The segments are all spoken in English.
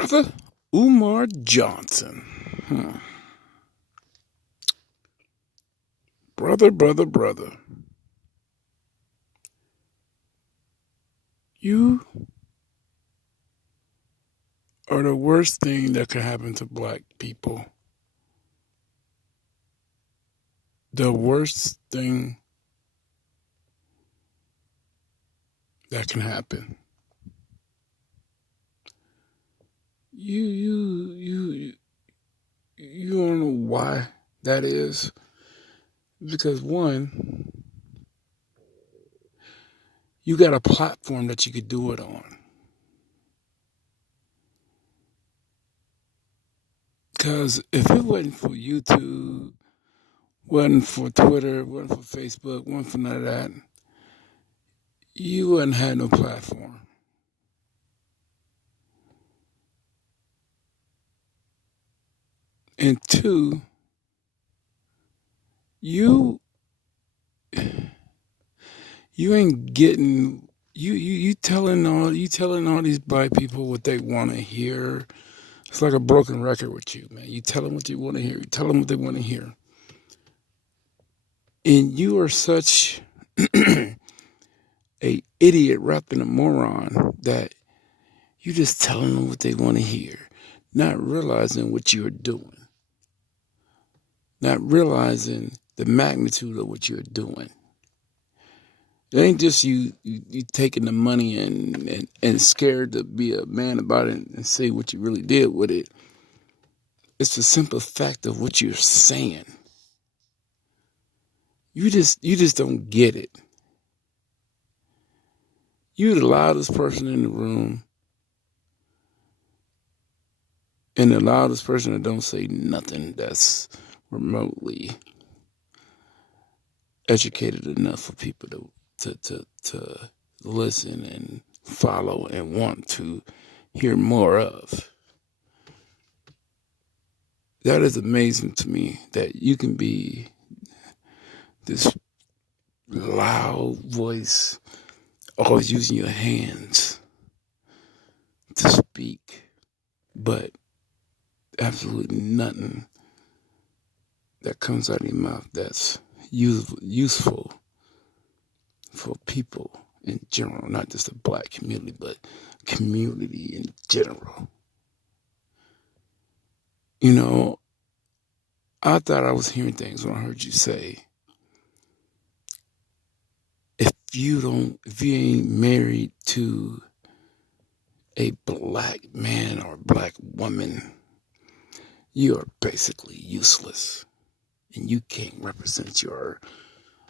Brother Umar Johnson. Brother. You are the worst thing that could happen to black people. The worst thing that can happen. You don't know why that is. Because one, you got a platform that you could do it on. Because if it wasn't for YouTube, wasn't for Twitter, wasn't for Facebook, wasn't for none of that, you wouldn't have no platform. And two, you ain't getting you telling all these black people what they want to hear. It's like a broken record with you, man. You tell them what you want to hear. You tell them what they want to hear. And you are such a idiot wrapped in a moron that you just telling them what they want to hear, not realizing what you're doing, not realizing the magnitude of what you're doing. It ain't just you taking the money and scared to be a man about it and say what you really did with it. It's the simple fact of what you're saying. You just don't get it. You're the loudest person in the room and the loudest person that don't say nothing that's remotely educated enough for people to listen and follow and want to hear more of. That is amazing to me that you can be this loud voice, always using your hands to speak, but absolutely nothing that comes out of your mouth that's useful for people in general, not just the black community, but community in general. You know, I thought I was hearing things when I heard you say, if you ain't married to a black man or black woman, you are basically useless. And you can't represent your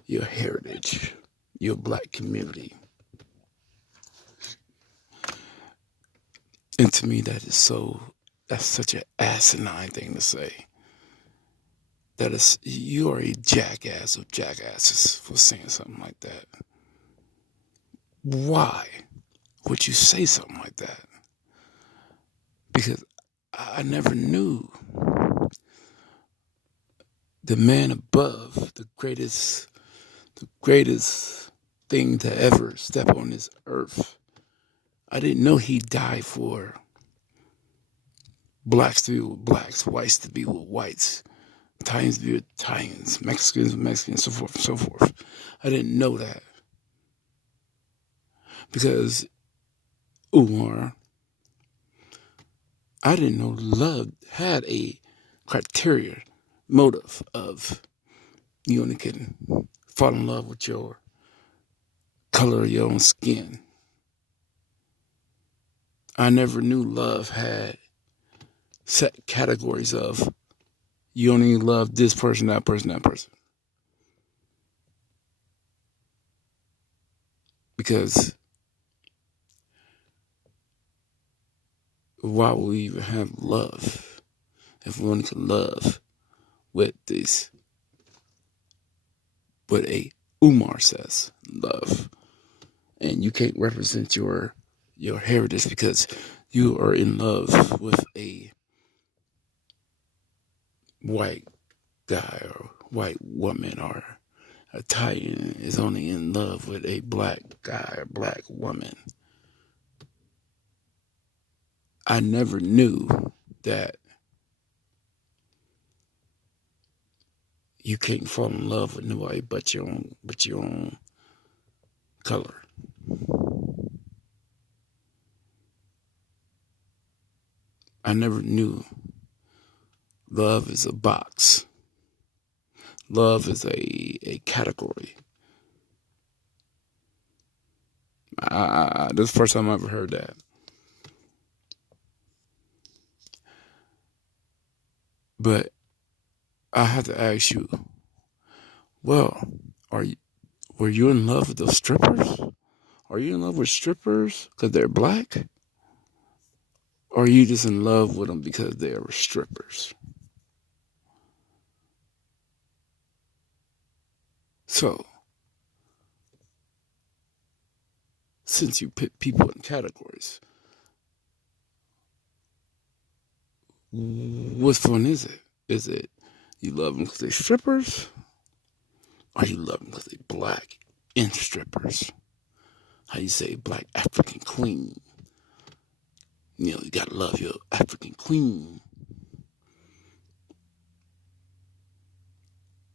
heritage, your black community. And to me, that's such an asinine thing to say. You are a jackass of jackasses for saying something like that. Why would you say something like that? Because I never knew the man above, the greatest thing to ever step on this earth. I didn't know he died for blacks to be with blacks, whites to be with whites, Italians to be with Italians, Mexicans with Mexicans, so forth and so forth. I didn't know that. Because, Umar, I didn't know love had a criteria, motive of you only can fall in love with your color of your own skin. I never knew love had set categories of you only love this person, that person, that person. Because why would we even have love if we only could love with this, what a Umar says, love. And you can't represent your heritage because you are in love with a white guy or white woman, or Italian is only in love with a black guy or black woman. I never knew that you can't fall in love with nobody but your own color. I never knew love is a box. Love is a category. This is the first time I ever heard that. But I have to ask you, well, were you in love with those strippers? Are you in love with strippers because they're black? Or are you just in love with them because they were strippers? So, since you put people in categories, what fun is it? Is it you love them because they're strippers? Or you love them because they're black and strippers? How you say black African queen? You know, you gotta love your African queen.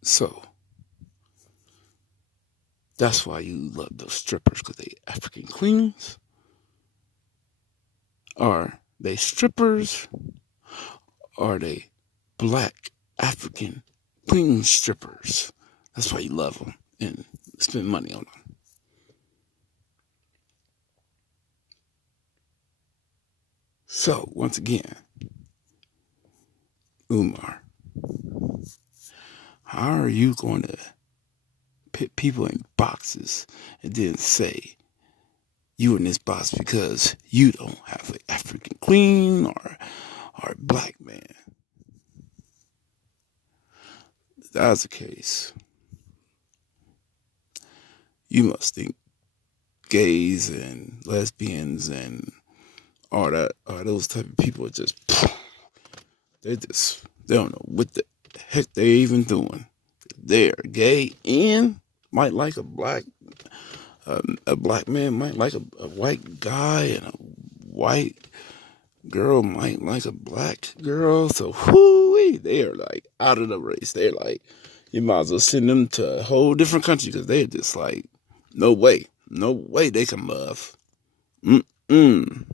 So, that's why you love those strippers, because they African queens? Are they strippers? Or are they black African queen strippers? That's why you love them and spend money on them. So, once again, Umar, how are you going to put people in boxes and then say you in this box because you don't have an African queen or a black man? If that's the case, you must think gays and lesbians and all that, all those type of people are just, they don't know what the heck they're even doing. They're gay and might like a black man might like a white guy, and a white girl might like a black girl. So whoo, they are like out of the race. They're like, you might as well send them to a whole different country, because they're just like, no way they can love. Mm-mm.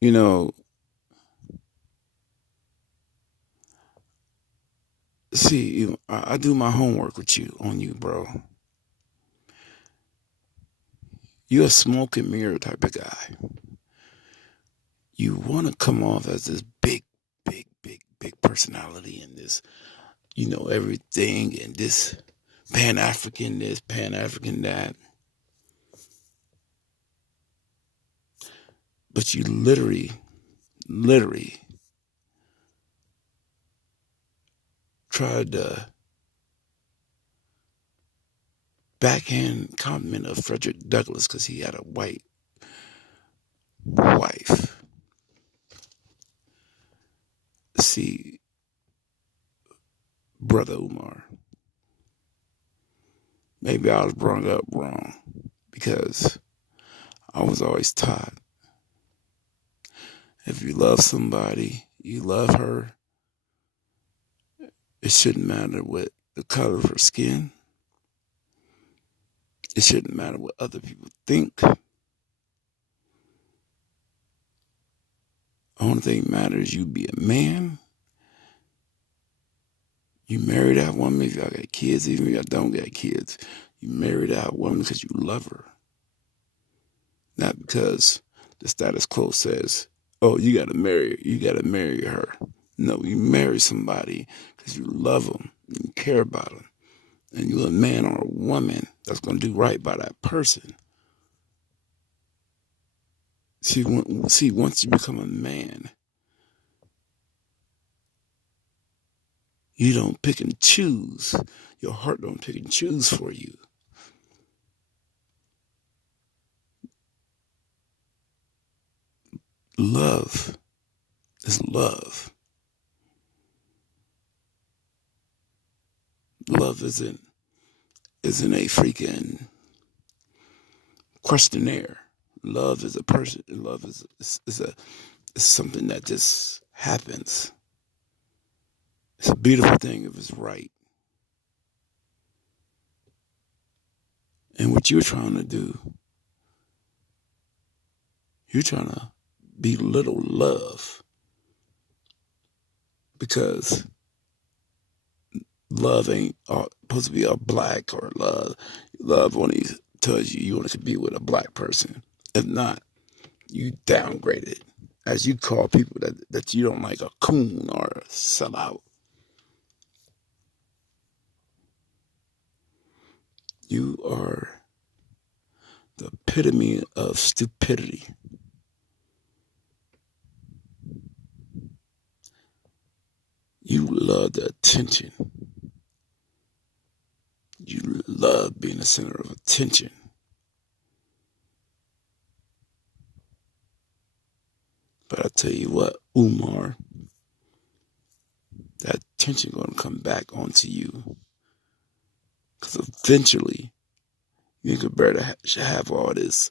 You know, see, I do my homework with you on you, bro. You're a smoke and mirror type of guy. You want to come off as this big personality, and this, everything, and this Pan-African this, Pan-African that. But you literally tried to backhand compliment of Frederick Douglass because he had a white wife. See, Brother Umar, maybe I was brought up wrong, because I was always taught, if you love somebody, you love her, it shouldn't matter what the color of her skin. It shouldn't matter what other people think. The only thing matters, you be a man. You marry that woman if y'all got kids, even if y'all don't got kids. You marry that woman because you love her. Not because the status quo says, oh, you gotta marry her. No, you marry somebody because you love them, and you care about them, and you're a man or a woman that's gonna do right by that person. See, once you become a man, you don't pick and choose. Your heart don't pick and choose for you. Love is love. Love isn't a freaking questionnaire. Love is a person. Love is something that just happens. It's a beautiful thing if it's right. And what you're trying to do, you're trying to belittle love because love ain't supposed to be a black or love. Love only tells you want to be with a black person. If not, you downgrade it. As you call people that you don't like a coon or a sellout. You are the epitome of stupidity. You love the attention. You love being the center of attention. But I tell you what, Umar, that attention gonna come back onto you. Because eventually, you could better have all this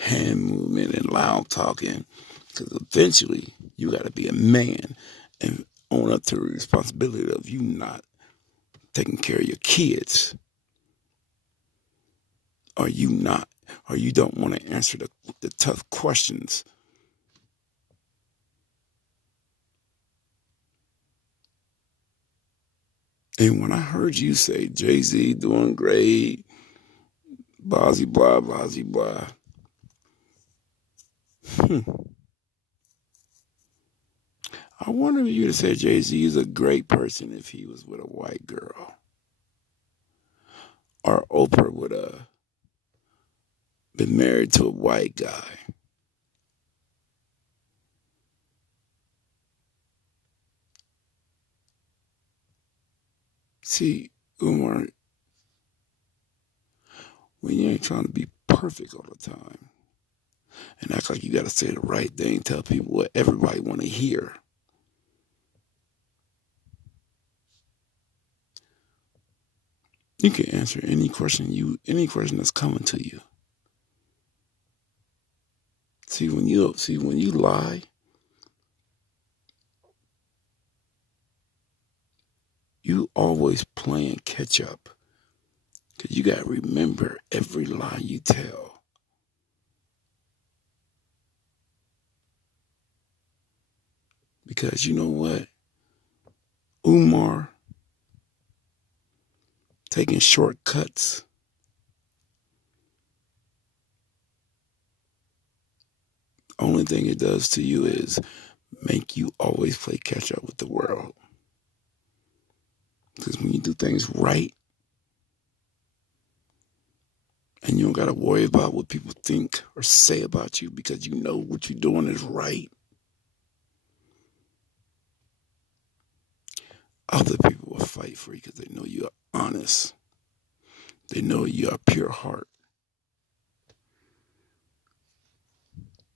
hand movement and loud talking. Because eventually, you got to be a man and own up to the responsibility of you not taking care of your kids. Or you don't want to answer the tough questions. And when I heard you say Jay-Z doing great, blah, blah, blah, blah, I wonder if you'd have said Jay-Z is a great person if he was with a white girl. Or Oprah would have been married to a white guy. See, Umar, when you ain't trying to be perfect all the time and act like you got to say the right thing, tell people what everybody want to hear. You can answer any question that's coming to you. See, when you lie, you always playing catch up. Because you got to remember every lie you tell. Because you know what? Umar taking shortcuts. Only thing it does to you is make you always play catch up with the world. Because when you do things right, and you don't got to worry about what people think or say about you because you know what you're doing is right, other people will fight for you because they know you're honest. They know you're a pure heart.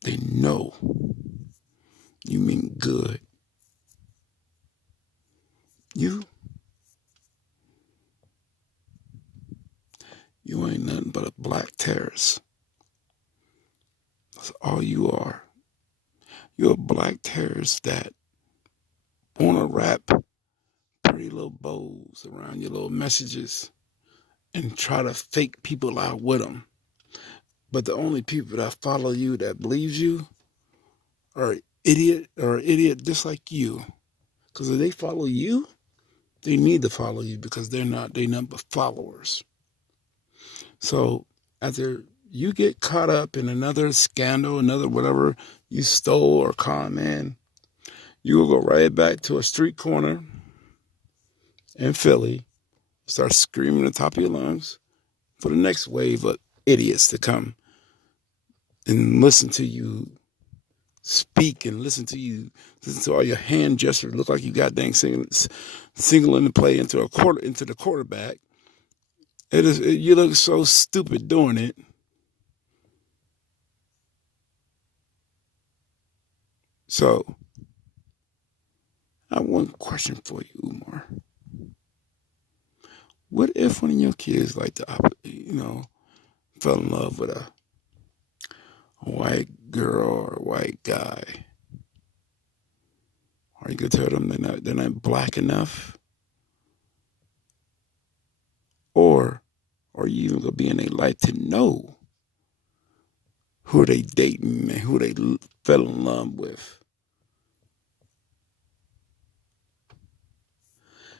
They know you mean good. You ain't nothing but a black terrorist. That's all you are. You're a black terrorist that want to wrap pretty little bows around your little messages and try to fake people out with them. But the only people that follow you that believes you are idiot just like you. Because if they follow you, they need to follow you because they're not but followers. So after you get caught up in another scandal, another whatever you stole or con man, you will go right back to a street corner in Philly, start screaming at the top of your lungs for the next wave of idiots to come and listen to you speak and listen to all your hand gestures. Look like you got dang singling the play into the quarterback. You look so stupid doing it. So I have one question for you, Umar. What if one of your kids fell in love with a a white girl or a white guy, are you gonna tell them they're not black enough? Or are you even gonna be in their life to know who they dating and who they fell in love with?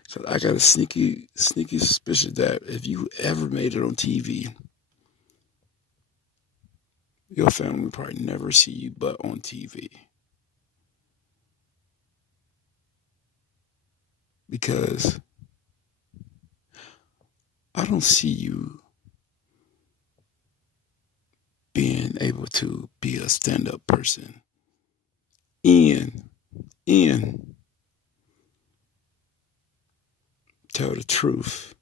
So I got a sneaky suspicion that if you ever made it on TV, your family would probably never see you but on TV. Because I don't see you being able to be a stand-up person and tell the truth.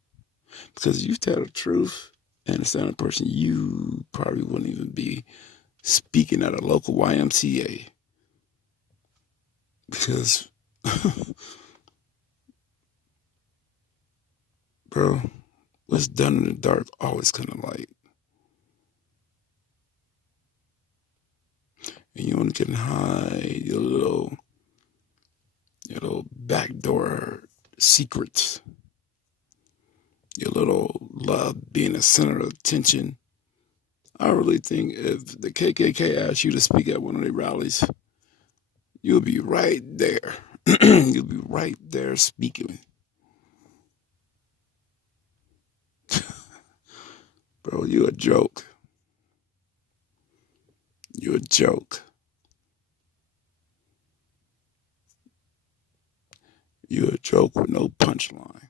Because if you tell the truth and a stand-up person, you probably wouldn't even be speaking at a local YMCA. Because, bro, what's done in the dark always come to light. And you only can hide your little backdoor secrets, your little love being the center of attention. I really think if the KKK asked you to speak at one of their rallies, you'll be right there. You'll be right there speaking. Bro, you a joke. You a joke. You a joke with no punchline.